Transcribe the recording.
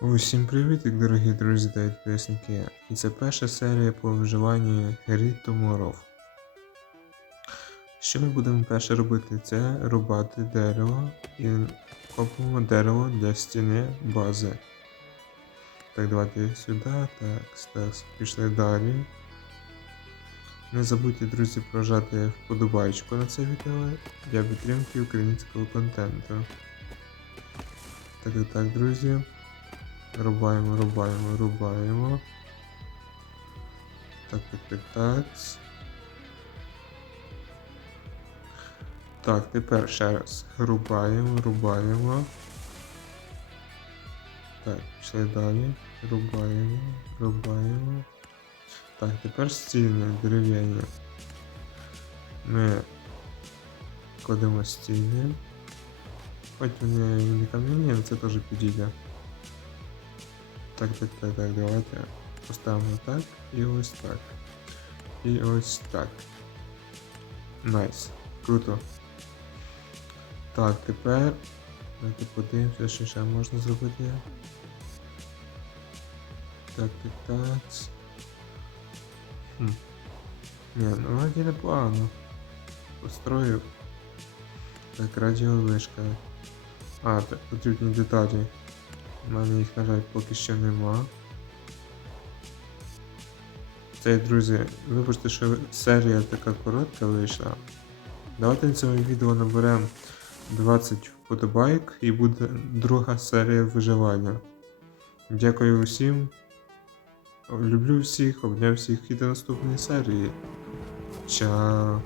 Усім привіт, дорогі друзі та підписники. І це перша серія по виживанню грі Tomorrow. Що ми будемо перше робити? Це рубати дерево і копимо дерево для стіни бази. Так, давайте сюди. Так, так, пішли далі. Не забудьте, друзі, прожати вподобайку на це відео для підтримки українського контенту. Так, так, друзі. Рубаємо, рубаємо, рубаємо. Так, так, так, так. Так, тепер ще раз. Рубаємо, рубаємо. Так, пішли далі. Рубаємо, рубаємо. Так, тепер стіни дерев'яні. Ми кладемо стіни. Хоч вони не кам'яні, але це теж підійде. Так, так, так, так, давайте поставимо так і ось так. І ось так. Найс. Круто. Так, тепер давайте подивимося, що ще можна зробити. Так, так, так. Хм. Ні, ну вроді непогано. Построїв. Так, радіовишка. А, так, потрібні деталі. У мене їх, на жаль, поки що нема. Це, друзі, вибачте, що серія така коротка вийшла. Давайте на цьому відео наберемо 20 вподобайк і буде друга серія виживання. Дякую усім. Люблю всіх, обняв всіх і до наступної серії. Чао.